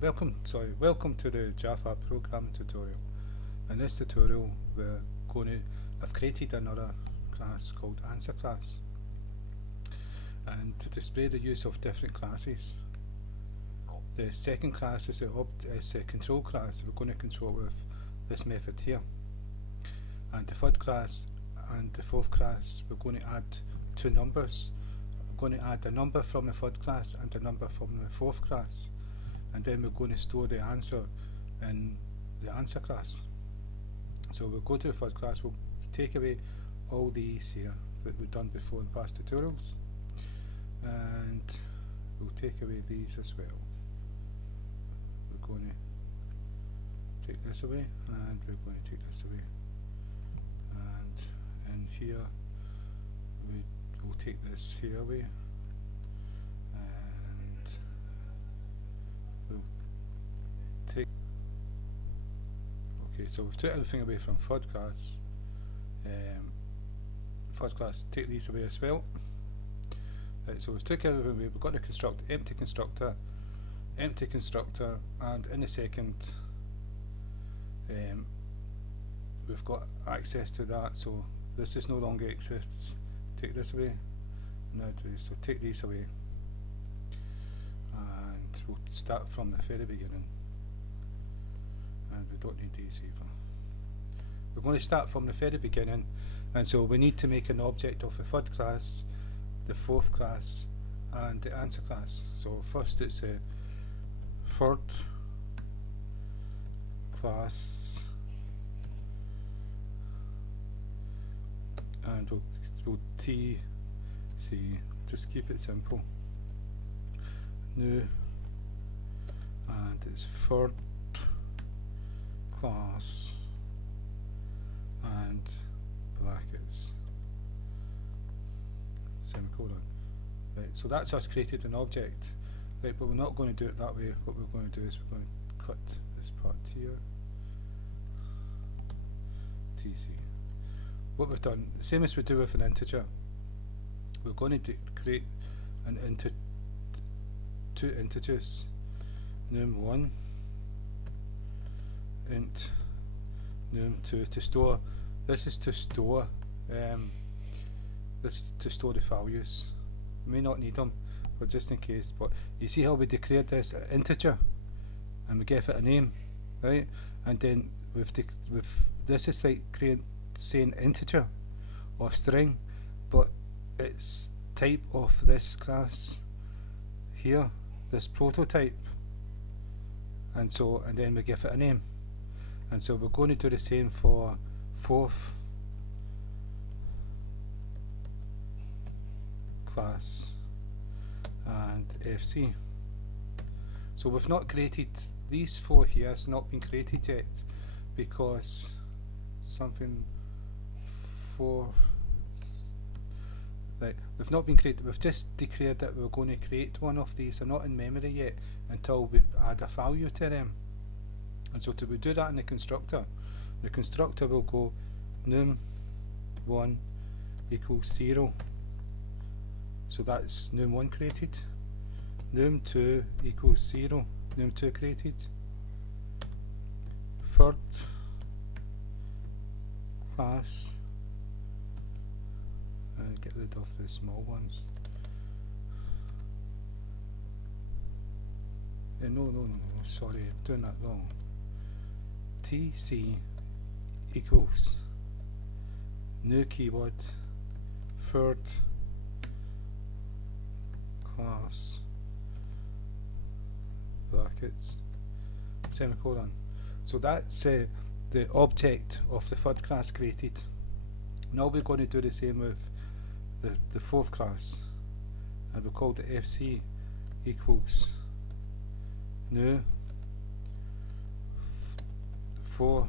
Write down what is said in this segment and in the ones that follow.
Welcome to the Java programming tutorial. In this tutorial, I've created another class called Answer class, and to display the use of different classes. The second class is a control class. We're going to control it with this method here, and the third class and the fourth class we're going to add two numbers. We're going to add a number from the third class and a number from the fourth class, and then we're going to store the answer in the answer class. So we'll go to the third class, we'll take away all these here that we've done before in past tutorials, and we'll take away these as well. We're going to take this away, and we're going to take this away, and in here we'll take this here away, and we'll take. Okay, so we've took everything away from third class. Third class, take these away as well. So we've took everything away. We've got to construct empty constructor, and in a second we've got access to that. So this is no longer exists. Take this away. So take these away, and we'll start from the very beginning. And we don't need these either. We're going to start from the very beginning, and so we need to make an object of the third class, the fourth class, and the answer class. So first it's a third class, and we'll TC, just keep it simple, new, and it's third class and brackets, semicolon. Right, so that's us created an object. Right, but we're not going to do it that way. What we're going to do is we're going to cut this part here. TC. What we've done, the same as we do with an integer, we're going to create two integers, num1 int num2 to store. This is to store the values. We may not need them, but just in case. But you see how we declared this integer, and we give it a name, right? And then with this is like saying integer or string, but it's type of this class here, this prototype, and then we give it a name. And so we're going to do the same for fourth class and FC. So we've not created these four here, has not been created yet because something for right, they've not been created. We've just declared that we're going to create one of these. They're not in memory yet until we add a value to them. And so we do that in the constructor will go num1 equals 0. So that's num1 created. Num2 equals 0. Num2 created. Third class, and get rid of the small ones. No, sorry, I'm doing that wrong. TC equals new keyword third class brackets semicolon. So that's the object of the third class created. Now we're going to do the same with the fourth class, and we'll call the FC equals new for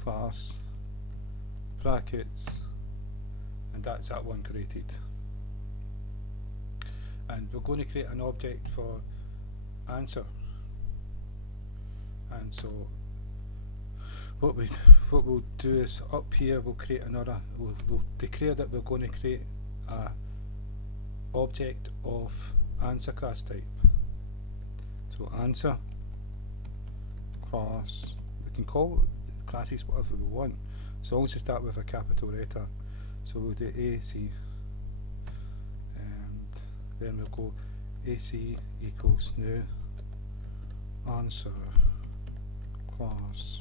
class brackets, and that's that one created. And we're going to create an object for answer, and so what we'll do is up here we'll create another, we'll declare that we're going to create a object of answer class type. So answer class, we can call classes whatever we want, so long as we start with a capital letter. So we'll do AC, and then we'll go AC equals new answer class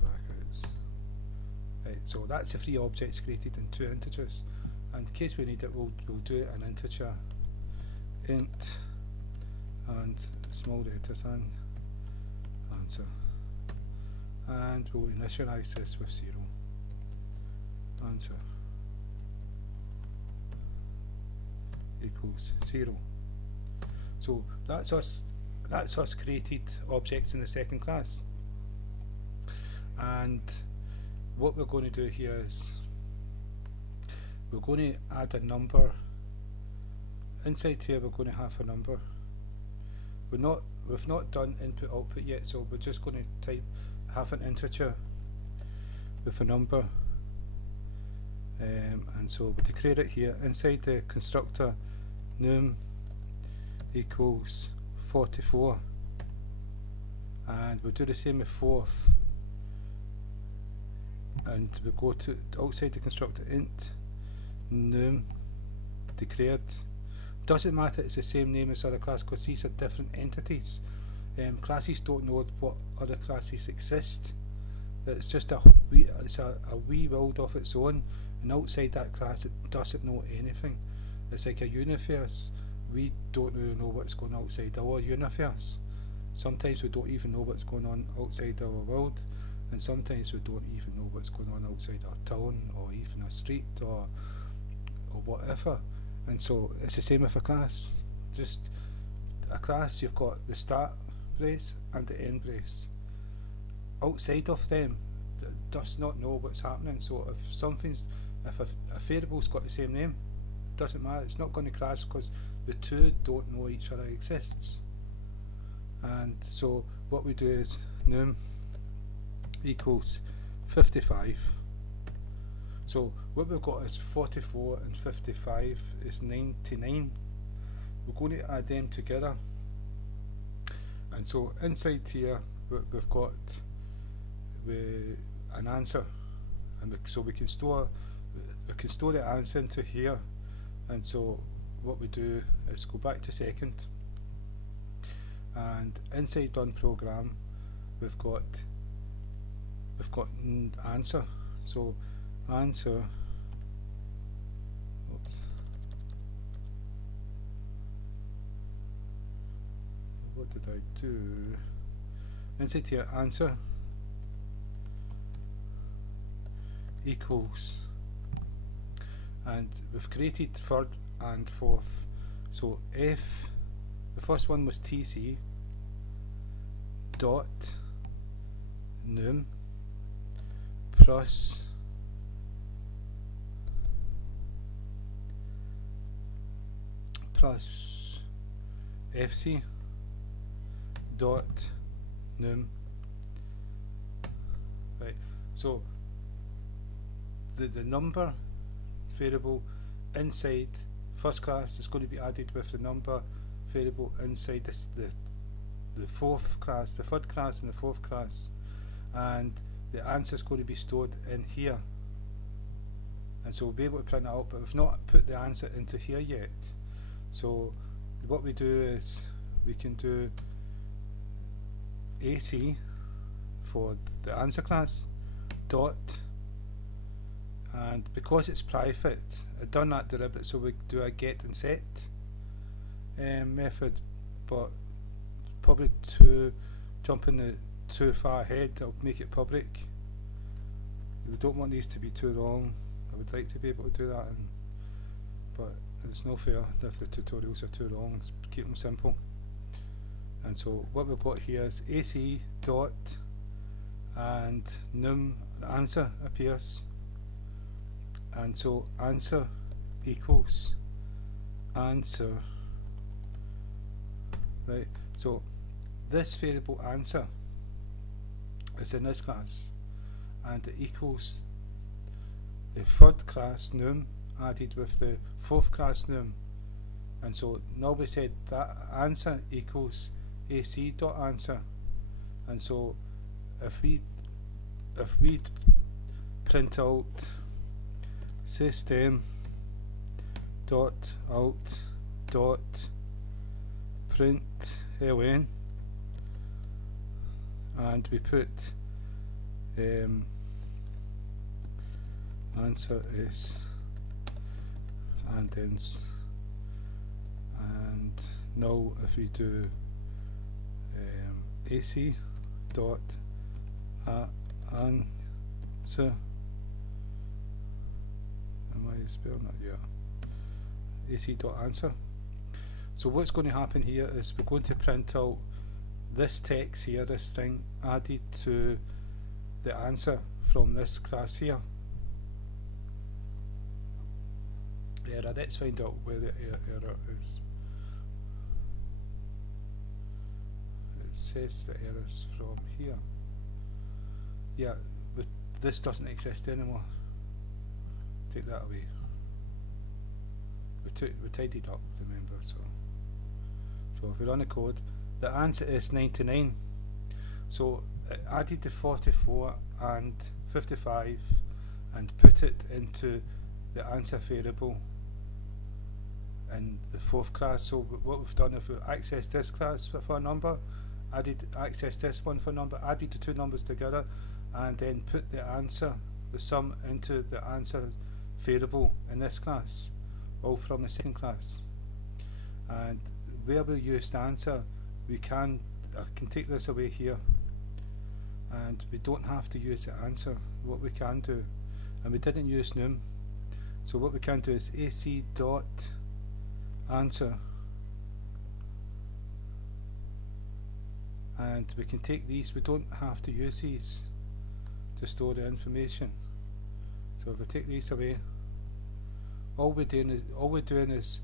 brackets. Right, so that's the three objects created in two integers, and in case we need it, we'll do it an integer int and small letters and answer, and we'll initialize this with 0. Answer equals 0. So that's us created objects in the second class. And what we're going to do here is we're going to add a number. Inside here we're going to have a number. We've not done input output yet, so we're just going to have an integer with a number. And so we'll declare it here inside the constructor num equals 44, and we'll do the same with fourth, and we'll go to outside the constructor int num declared. Doesn't matter, it's the same name as other class because these are different entities. Classes don't know what other classes exist. It's just a wee world of its own, and outside that class it doesn't know anything. It's like a universe. We don't really know what's going on outside our universe. Sometimes we don't even know what's going on outside our world, and sometimes we don't even know what's going on outside our town or even a street or whatever. And so it's the same with a class. Just a class, you've got the start brace and the end brace. Outside of them, does not know what's happening. So if a variable's got the same name, it doesn't matter. It's not going to crash because the two don't know each other exists. And so what we do is num equals 55. So what we've got is 44 and 55 is 99. We're going to add them together, and so inside here we've got an answer, and so we can store the answer into here. And so what we do is go back to second, and inside done program we've got answer. So answer, oops, what did I do? Inside here answer equals, and we've created third and fourth. So f, the first one was tc dot num plus fc dot num. Right, so the number variable inside first class is going to be added with the number variable inside the fourth class, the third class and the fourth class, and the answer is going to be stored in here. And so we'll be able to print it out, but we've not put the answer into here yet. So what we do is we can do AC for the answer class dot, and because it's private, I've done that deliberate, so we do a get and set method, but probably jumping too far ahead, I'll make it public. We don't want these to be too long. I would like to be able to do that, but it's no fair if the tutorials are too long. Keep them simple. And so what we've got here is AC dot, and num, the answer appears, and so answer equals answer. Right, so this variable answer is in this class, and it equals the third class num added with the fourth class num, And so now we said that answer equals AC dot answer. And so if we print out system dot out dot print ln, and we put answer is and ends, and now if we do AC dot answer, am I spelling that? Yeah, AC dot answer. So what's going to happen here is we're going to print out this text here, this string added to the answer from this class here. Error, let's find out where the error is. It says the error is from here. Yeah, but this doesn't exist anymore. Take that away. We tidied up, remember, so if we run the code, the answer is 99. So it added the 44 and 55 and put it into the answer variable in the fourth class. So what we've done, if we access this class for a number, access this one for a number, added the two numbers together, and then put the answer, the sum, into the answer variable in this class, all from the second class. And where we used answer, I can take this away here, and we don't have to use the answer. What we can do, and we didn't use num, so what we can do is AC dot answer, and we can take these. We don't have to use these to store the information. So if we take these away, all we're doing is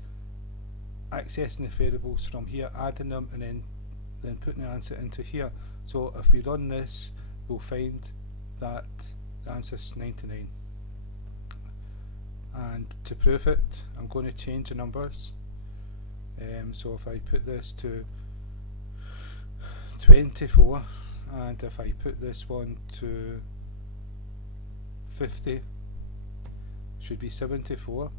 accessing the variables from here, adding them, and then putting the answer into here. So if we run this, we'll find that the answer is 99. And to prove it, I'm going to change the numbers. So if I put this to 24, and if I put this one to 50, should be 74.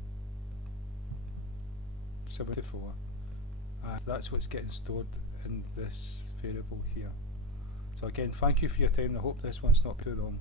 And that's what's getting stored in this variable here. So again, thank you for your time. I hope this one's not too long.